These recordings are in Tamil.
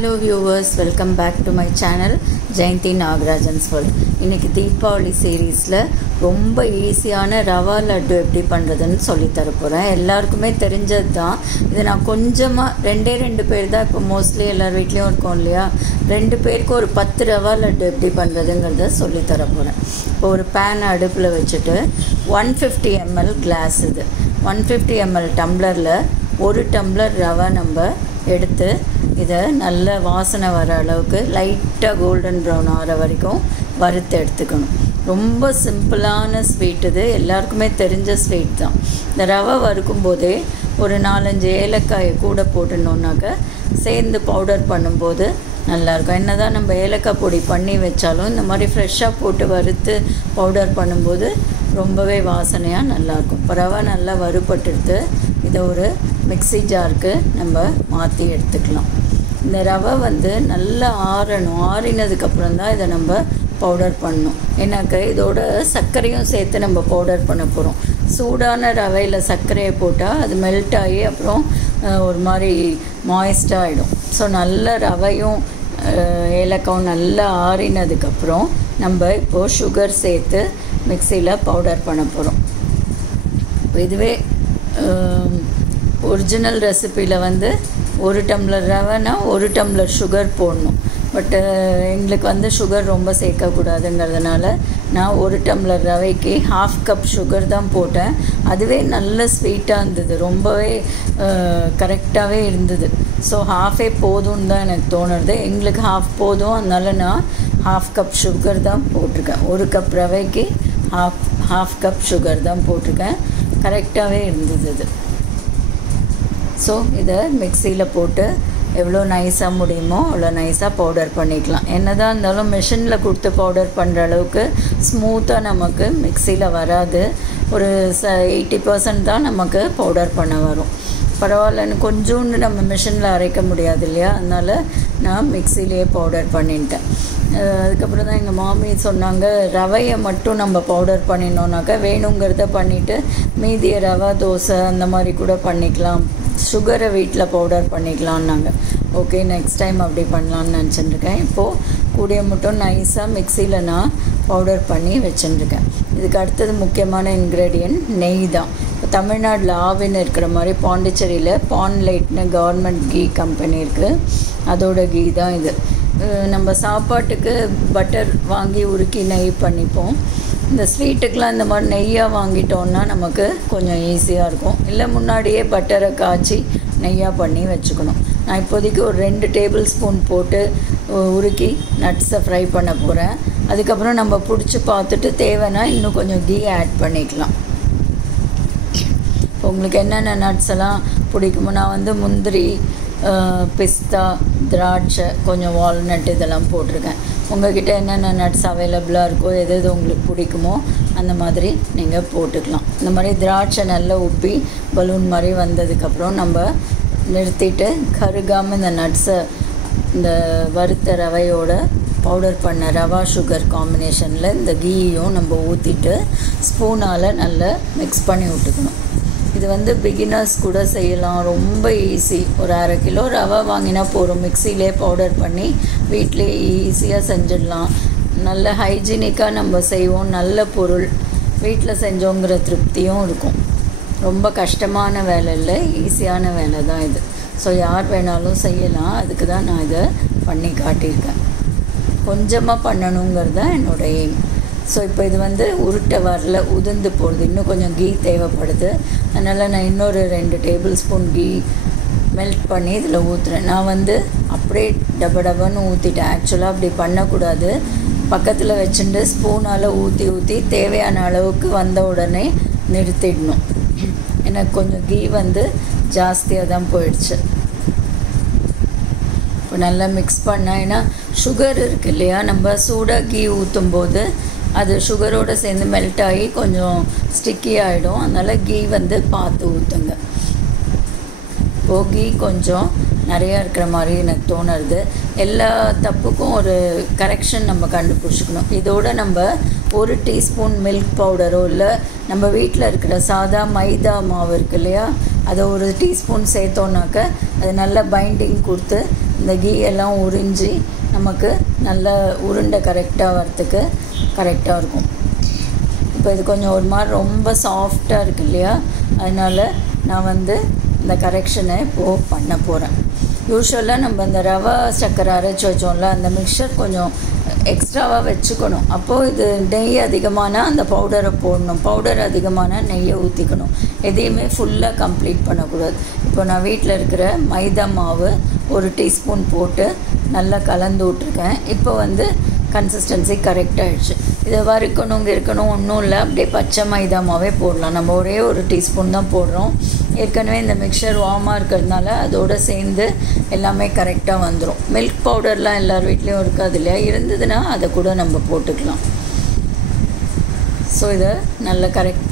Hello viewers, welcome back to my channel Jayanti Nagarajan's World. இன்னைக்கு தீபாவளி சீரீஸ்ல ரொம்ப ஈஸியான ரவா லட்டு எப்படி பண்றதுன்னு சொல்லி தர போறேன். எல்லாருக்குமே தெரிஞ்சது தான். இது நான் கொஞ்சமா ரெண்டு பேர் தான் இப்போ மோஸ்ட்லி எல்லார் வீட்லயும் இருக்கும் இல்லையா, 2 பேருக்கு ஒரு 10 ரவா லட்டு எப்படி பண்றதுங்கறத சொல்லி தர போறேன். இப்போ ஒரு pan அடுப்புல வச்சிட்டு 150 ml கிளாஸ், இது 150 ml டம்ளர்ல 1 டம்ளர் ரவா நம்ம எடுத்து இதை நல்ல வாசனை வர அளவுக்கு லைட்டாக கோல்டன் ப்ரௌன் ஆகிற வரைக்கும் வறுத்து எடுத்துக்கணும். ரொம்ப சிம்பிளான ஸ்வீட், இது எல்லாருக்குமே தெரிஞ்ச ஸ்வீட் தான். இந்த ரவை வறுக்கும் போதே ஒரு 4-5 ஏலக்காயை கூட போட்டுனோன்னாக்க சேர்ந்து பவுடர் பண்ணும்போது நல்லாயிருக்கும். என்ன தான் நம்ம ஏலக்காய் பொடி பண்ணி வச்சாலும் இந்த மாதிரி ஃப்ரெஷ்ஷாக போட்டு வறுத்து பவுடர் பண்ணும்போது ரொம்பவே வாசனையாக நல்லாயிருக்கும். இப்போ ரவை நல்லா வறுபட்டுடுத்து இதை ஒரு மிக்ஸி ஜாருக்கு நம்ம மாற்றி எடுத்துக்கலாம். இந்த ரவை நல்லா ஆறணும். ஆறினதுக்கப்புறம் தான் இதை நம்ம பவுடர் பண்ணணும். ஏன்னாக்க இதோட சர்க்கரையும் சேர்த்து நம்ம பவுடர் பண்ண போகிறோம். சூடான ரவையில் சர்க்கரையை போட்டால் அது மெல்ட் ஆகி அப்புறம் ஒரு மாதிரி மாய்ஸ்டாக ஆகிடும். ஸோ நல்ல ரவையும் ஏலக்காவும் நல்லா ஆறினதுக்கப்புறம் நம்ம இப்போது சுகர் சேர்த்து மிக்சியில் பவுடர் பண்ண போகிறோம். இப்போ இதுவே ஒரிஜினல் ரெசிப்பியில் 1 டம்ளர் ரவைனா 1 டம்ளர் சுகர் போடணும். பட் எங்களுக்கு சுகர் ரொம்ப சேர்க்கக்கூடாதுங்கிறதுனால நான் 1 டம்ளர் ரவைக்கு 1/2 கப் சுகர் தான் போட்டேன். அதுவே நல்ல ஸ்வீட்டாக இருந்தது, ரொம்பவே கரெக்டாகவே இருந்தது. ஸோ 1/2 போதும்னு தான் எனக்கு தோணுது. எங்களுக்கு 1/2 போதும், அதனால நான் 1/2 கப் சுகர் தான் போட்டிருக்கேன். 1 கப் ரவைக்கு 1/2 கப் சுகர் தான் போட்டிருக்கேன். கரெக்டாகவே இருந்தது இது. ஸோ இதை மிக்சியில் போட்டு எவ்வளோ நைஸாக முடியுமோ அவ்வளோ நைஸாக பவுடர் பண்ணிக்கலாம். என்ன தான் இருந்தாலும் மிஷினில் கொடுத்து பவுடர் பண்ணுற அளவுக்கு ஸ்மூத்தாக நமக்கு மிக்சியில் வராது. ஒரு 80% தான் நமக்கு பவுடர் பண்ண வரும். பரவாயில்லன்னு கொஞ்சோண்டு நம்ம மிஷினில் அரைக்க முடியாது இல்லையா, அதனால் நான் மிக்சிலேயே பவுடர் பண்ணிட்டேன். அதுக்கப்புறம் தான் எங்கள் மாமி சொன்னாங்க, ரவையை மட்டும் நம்ம பவுடர் பண்ணினோன்னாக்கா வேணுங்கிறத பண்ணிவிட்டு மீதிய ரவா தோசை அந்த மாதிரி கூட பண்ணிக்கலாம், சுகரை வீட்டில் பவுடர் பண்ணிக்கலான்னாங்க. ஓகே, நெக்ஸ்ட் டைம் அப்படி பண்ணலான்னு நினச்சிட்டுருக்கேன். இப்போது கூடிய மட்டும் நைஸாக மிக்சியில் நான் பவுடர் பண்ணி வச்சுட்டுருக்கேன். இதுக்கு அடுத்தது முக்கியமான இன்க்ரீடியன்ட் நெய் தான். இப்போ தமிழ்நாட்டில் ஆவின்னு இருக்கிற மாதிரி பாண்டிச்சேரியில் பான்லைட்னு கவர்மெண்ட் கீ கம்பெனி இருக்குது, அதோட கீ தான் இது. நம்ம சாப்பாட்டுக்கு பட்டர் வாங்கி உருக்கி நெய் பண்ணிப்போம். இந்த ஸ்வீட்டுக்கெலாம் இந்த மாதிரி நெய்யாக வாங்கிட்டோன்னா நமக்கு கொஞ்சம் ஈஸியாக இருக்கும். இல்லை முன்னாடியே பட்டரை காய்ச்சி நெய்யாக பண்ணி வச்சுக்கணும். நான் இப்போதைக்கு ஒரு 2 டேபிள் ஸ்பூன் போட்டு உருக்கி நட்ஸை ஃப்ரை பண்ண போகிறேன். அதுக்கப்புறம் நம்ம பிடிச்சி பார்த்துட்டு தேவைன்னா இன்னும் கொஞ்சம் கீ ஆட் பண்ணிக்கலாம். இப்போ உங்களுக்கு என்னென்ன நட்ஸ் எல்லாம் பிடிக்குமோ, நான் முந்திரி, பிஸ்தா, திராட்சை, கொஞ்சம் வால்நட் இதெல்லாம் போட்டிருக்கேன். உங்கள்கிட்ட என்னென்ன நட்ஸ் அவைலபிளாக இருக்கோ, எது எது உங்களுக்கு பிடிக்குமோ அந்த மாதிரி நீங்கள் போட்டுக்கலாம். இந்த மாதிரி திராட்சை நல்லா உப்பி பலூன் மாதிரி வந்ததுக்கப்புறம் நம்ம நிறுத்திட்டு கருகாமல் இந்த நட்ஸை இந்த வறுத்த ரவையோட பவுடர் பண்ண ரவா சுகர் காம்பினேஷனில் இந்த கீயும் நம்ம ஊற்றிட்டு ஸ்பூனால் நல்லா மிக்ஸ் பண்ணி விட்டுக்கணும். இது பிகினர்ஸ் கூட செய்யலாம், ரொம்ப ஈஸி. ஒரு 1/2 கிலோ ரவை வாங்கினா போகிறோம், மிக்சிலே பவுடர் பண்ணி வீட்டிலே ஈஸியாக செஞ்சிடலாம். நல்ல ஹைஜீனிக்காக நம்ம செய்வோம், நல்ல பொருள், வீட்டில் செஞ்சோங்கிற திருப்தியும் இருக்கும். ரொம்ப கஷ்டமான வேலை இல்லை, ஈஸியான வேலை தான் இது. ஸோ யார் வேணாலும் செய்யலாம், அதுக்கு தான் நான் இதை பண்ணி காட்டியிருக்கேன். கொஞ்சமாக பண்ணணுங்கிறது தான் என்னோடய எய்ம். ஸோ இப்போ இது உருட்டை வரல, உதிர்ந்து போடுது, இன்னும் கொஞ்சம் கீ தேவைப்படுது. அதனால் நான் இன்னொரு 2 டேபிள் ஸ்பூன் கீ மெல்ட் பண்ணி இதில் ஊற்றுறேன். நான் அப்படியே டபன்னு ஊற்றிட்டேன். ஆக்சுவலாக அப்படி பண்ணக்கூடாது. பக்கத்தில் வச்சுட்டு ஸ்பூனால் ஊற்றி தேவையான அளவுக்கு வந்த உடனே நிறுத்திடணும். எனக்கு கொஞ்சம் கீ ஜாஸ்தியாக தான் போயிடுச்சு. இப்போ நல்லா மிக்ஸ் பண்ணால், ஏன்னா சுகர் இருக்குது இல்லையா, நம்ம சூடாக கீ ஊற்றும்போது அது சுகரோடு சேர்ந்து மெல்ட் ஆகி கொஞ்சம் ஸ்டிக்கி ஆகிடும். அதனால் கீ பார்த்து ஊற்றுங்க. இப்போது கீ கொஞ்சம் நிறையா இருக்கிற மாதிரி எனக்கு தோணுறது. எல்லா தப்புக்கும் ஒரு கரெக்ஷன் நம்ம கண்டுபிடிச்சிக்கணும். இதோட நம்ம 1 டீஸ்பூன் மில்க் பவுடரோ இல்லை நம்ம வீட்டில் இருக்கிற சாதா மைதா மாவு இருக்கு இல்லையா, அதை 1 டீஸ்பூன் சேர்த்தோன்னாக்க அது நல்லா பைண்டிங் கொடுத்து இந்த கீ எல்லாம் உறிஞ்சி நமக்கு நல்ல உருண்டை கரெக்டாக வரத்துக்கு கரெக்டாக இருக்கும். இப்போ இது கொஞ்சம் ஒரு மாதிரி ரொம்ப சாஃப்டாக இருக்கு இல்லையா, அதனால் நான் வந்து இந்த கரெக்ஷனை இப்போது பண்ண போகிறேன். யூஸ்வலாக நம்ம இந்த ரவை சக்கரை அரைச்சி வச்சோம்ல, அந்த மிக்சர் கொஞ்சம் எக்ஸ்ட்ராவாக வச்சுக்கணும். அப்போது இது நெய் அதிகமான அந்த பவுடரை போடணும், பவுடர் அதிகமான நெய்யை ஊற்றிக்கணும். எதையுமே ஃபுல்லாக கம்ப்ளீட் பண்ணக்கூடாது. இப்போ நான் வீட்டில் இருக்கிற மைதா மாவு 1 டீஸ்பூன் போட்டு நல்லா கலந்து விட்ருக்கேன். இப்போ வந்து கன்சிஸ்டன்சி கரெக்டாகிடுச்சு. இதை வறுக்கணுங்க இருக்கணும் ஒன்றும் இல்லை, அப்படியே பச்சை மைதா மாவே போடலாம். நம்ம ஒரே 1 டீஸ்பூன் தான் போடுறோம். ஏற்கனவே இந்த மிக்சர் வார்மாக இருக்கிறதுனால அதோடு சேர்ந்து எல்லாமே கரெக்டாக வந்துடும். மில்க் பவுடர்லாம் எல்லார் வீட்லேயும் இருக்காது இல்லையா, இருந்ததுன்னா அதை கூட நம்ம போட்டுக்கலாம். ஸோ இதை நல்ல கரெக்ட்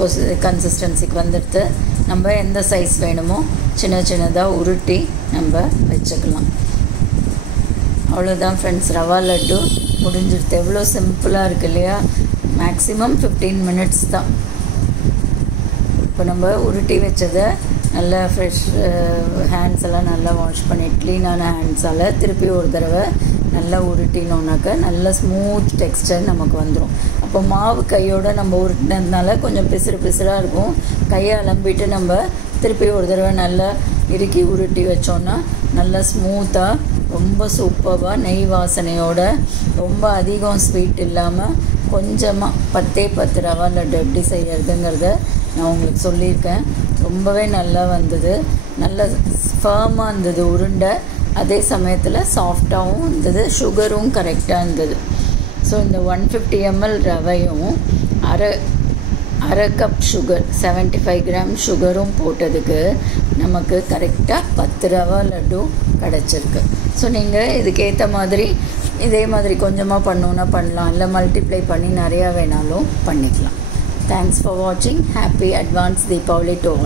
கன்சிஸ்டன்சிக்கு வந்துடுத்து நம்ம எந்த சைஸ் வேணுமோ சின்ன சின்னதாக உருட்டி நம்ம வச்சுக்கலாம். அவ்வளோதான் ஃப்ரெண்ட்ஸ், ரவா லட்டு முடிஞ்சிடுது. எவ்வளோ சிம்பிளாக இருக்குது இல்லையா, மேக்ஸிமம் 15 மினிட்ஸ் தான். இப்போ நம்ம உருட்டி வச்சதை நல்லா ஃப்ரெஷ் ஹேண்ட்ஸ் எல்லாம் நல்லா வாஷ் பண்ணி க்ளீனான ஹேண்ட்ஸால் திருப்பி ஒரு தடவை நல்லா உருட்டினோன்னாக்க நல்ல ஸ்மூத் டெக்ஸ்டர் நமக்கு வந்துடும். அப்போ மாவு கையோடு நம்ம உருட்டினதுனால கொஞ்சம் பிசுறாக இருக்கும். கையை அலம்பிட்டு நம்ம திருப்பி ஒரு தடவை நல்லா இறுக்கி உருட்டி வச்சோன்னா நல்லா ஸ்மூத்தாக ரொம்ப சூப்பராக நெய் வாசனையோட ரொம்ப அதிகம் ஸ்வீட் இல்லாமல் கொஞ்சமாக 10 ரவா லட்டு எப்படி செய்யறதுங்கிறத நான் உங்களுக்கு சொல்லியிருக்கேன். ரொம்பவே நல்லா வந்தது, நல்ல ஃபர்மாக இருந்தது உருண்டை, அதே சமயத்தில் சாஃப்டாகவும் இருந்தது, சுகரும் கரெக்டாக இருந்தது. ஸோ இந்த 150 ml ரவையும் அரை கப் சுகர் 75 கிராம் சுகரும் போட்டதுக்கு நமக்கு கரெக்டாக 10 ரவா லட்டு கிடச்சிருக்கு. ஸோ நீங்கள் இதுக்கேற்ற மாதிரி இதே மாதிரி கொஞ்சமாக பண்ணணுன்னா பண்ணலாம், இல்லை மல்டிப்ளை பண்ணி நிறையா வேணாலும் பண்ணிக்கலாம். தேங்க்ஸ் ஃபார் வாட்சிங். Happy advance Deepavali to all.